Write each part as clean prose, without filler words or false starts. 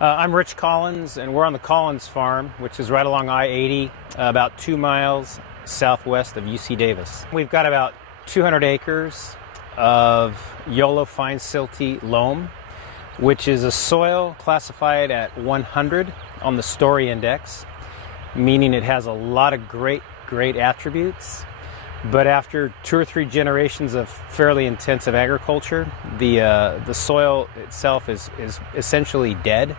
I'm Rich Collins, and we're on the Collins Farm, which is right along I-80, about 2 miles southwest of UC Davis. We've got about 200 acres of YOLO fine silty loam, which is a soil classified at 100 on the Story Index, meaning it has a lot of great attributes. But after 2 or 3 generations of fairly intensive agriculture, the soil itself is essentially dead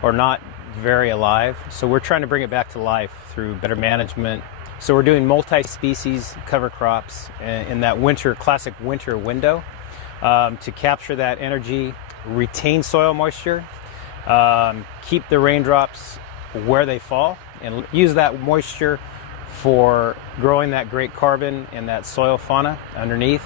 or not very alive. So we're trying to bring it back to life through better management. So we're doing multi-species cover crops in that classic winter window to capture that energy, retain soil moisture, keep the raindrops where they fall, and use that moisture for growing that great carbon and that soil fauna underneath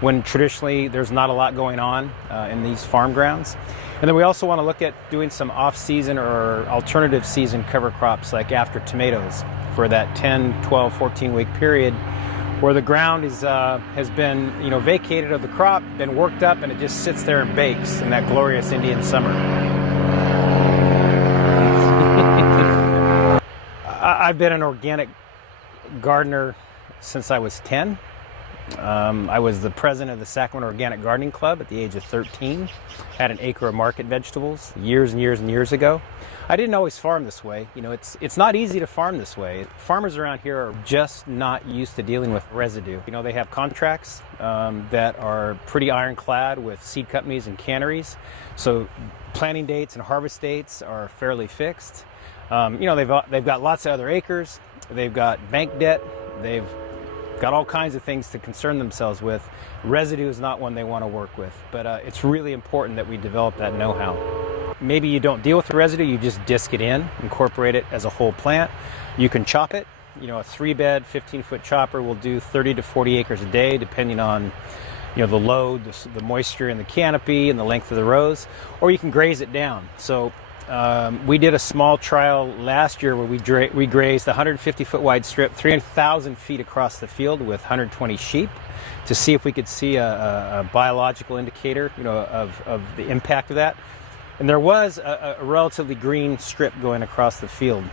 when traditionally there's not a lot going on in these farm grounds. And then we also want to look at doing some off-season or alternative season cover crops like after tomatoes for that 10, 12, 14-week period where the ground has been vacated of the crop, been worked up, and it just sits there and bakes in that glorious Indian summer. I've been an organic gardener since I was 10. I was the president of the Sacramento Organic Gardening Club at the age of 13. Had an acre of market vegetables years and years and years ago. I didn't always farm this way. It's not easy to farm this way. Farmers around here are just not used to dealing with residue. They have contracts that are pretty ironclad with seed companies and canneries. So planting dates and harvest dates are fairly fixed. They've got lots of other acres. They've got bank debt. They've got all kinds of things to concern themselves with. Residue is not one they want to work with, but it's really important that we develop that know-how. Maybe you don't deal with the residue, you just disc it in, incorporate it as a whole plant. You can chop it. A 3-bed, 15-foot chopper will do 30 to 40 acres a day, depending on the load, the moisture in the canopy, and the length of the rows, or you can graze it down. So we did a small trial last year where we grazed a 150-foot wide strip, 300,000 feet across the field with 120 sheep to see if we could see a biological indicator, of the impact of that. And there was a relatively green strip going across the field.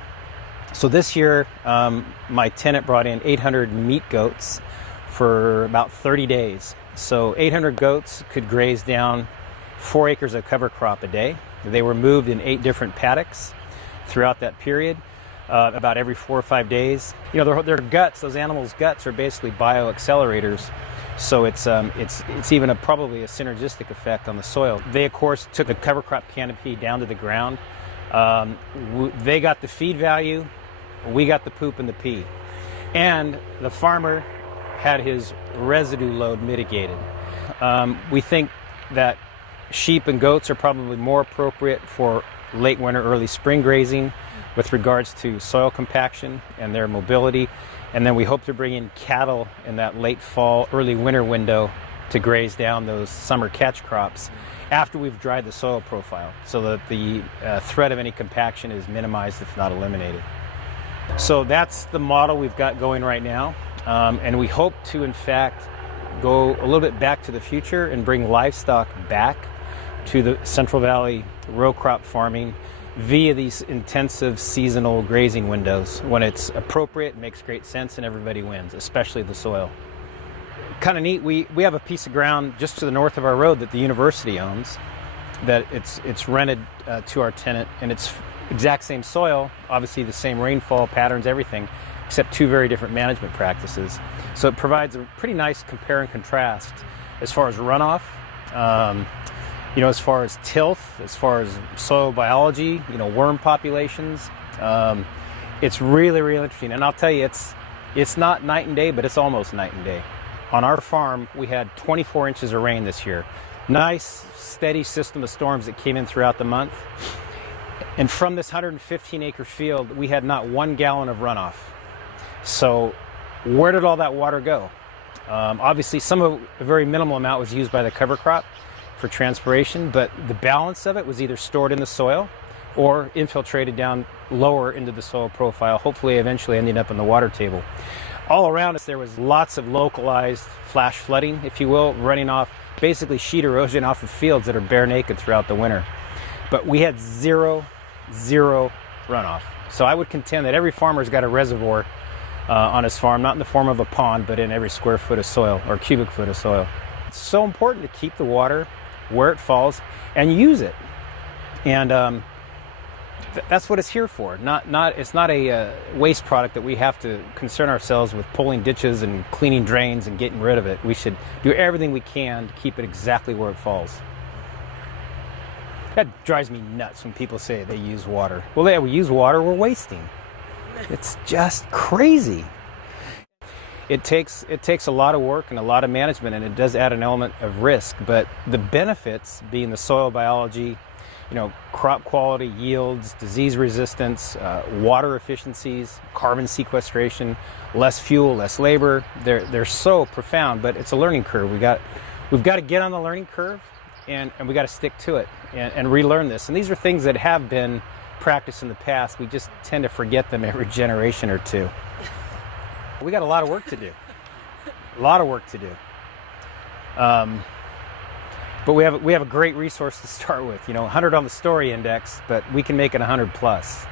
So this year, my tenant brought in 800 meat goats for about 30 days. So 800 goats could graze down 4 acres of cover crop a day. They were moved in 8 different paddocks throughout that period, about every 4 or 5 days. Their guts, those animals' guts, are basically bioaccelerators. So it's even probably a synergistic effect on the soil. They, of course, took the cover crop canopy down to the ground. They got the feed value, we got the poop and the pee. And the farmer had his residue load mitigated. We think that sheep and goats are probably more appropriate for late winter, early spring grazing with regards to soil compaction and their mobility. And then we hope to bring in cattle in that late fall, early winter window to graze down those summer catch crops after we've dried the soil profile so that the threat of any compaction is minimized, if not eliminated. So that's the model we've got going right now. And we hope to, in fact, go a little bit back to the future and bring livestock back to the Central Valley row crop farming via these intensive seasonal grazing windows. When it's appropriate, it makes great sense, and everybody wins, especially the soil. Kind of neat, we have a piece of ground just to the north of our road that the university owns, that it's rented to our tenant, and it's exact same soil, obviously the same rainfall patterns, everything, except 2 very different management practices. So it provides a pretty nice compare and contrast as far as runoff, as far as tilth, as far as soil biology, worm populations. It's really, really interesting. And I'll tell you, it's not night and day, but it's almost night and day. On our farm, we had 24 inches of rain this year. Nice, steady system of storms that came in throughout the month. And from this 115-acre field, we had not 1 gallon of runoff. So where did all that water go? Obviously, a very minimal amount was used by the cover crop for transpiration, but the balance of it was either stored in the soil or infiltrated down lower into the soil profile, hopefully eventually ending up in the water table. All around us there was lots of localized flash flooding, if you will, running off basically sheet erosion off of fields that are bare naked throughout the winter. but we had zero runoff. So I would contend that every farmer's got a reservoir on his farm, not in the form of a pond, but in every square foot of soil or cubic foot of soil. It's so important to keep the water where it falls and use it. And that's what it's here for. It's not a waste product that we have to concern ourselves with pulling ditches and cleaning drains and getting rid of it. We should do everything we can to keep it exactly where it falls. That drives me nuts when people say they use water. Well, yeah, we use water, we're wasting. It's just crazy. It takes a lot of work and a lot of management, and it does add an element of risk, but the benefits being the soil biology, crop quality, yields, disease resistance, water efficiencies, carbon sequestration, less fuel, less labor, they're so profound, but it's a learning curve. We've got to get on the learning curve, and we got to stick to it and relearn this. And these are things that have been practiced in the past. We just tend to forget them every generation or two. We got a lot of work to do. But we have a great resource to start with. 100 on the story index, but we can make it 100 plus.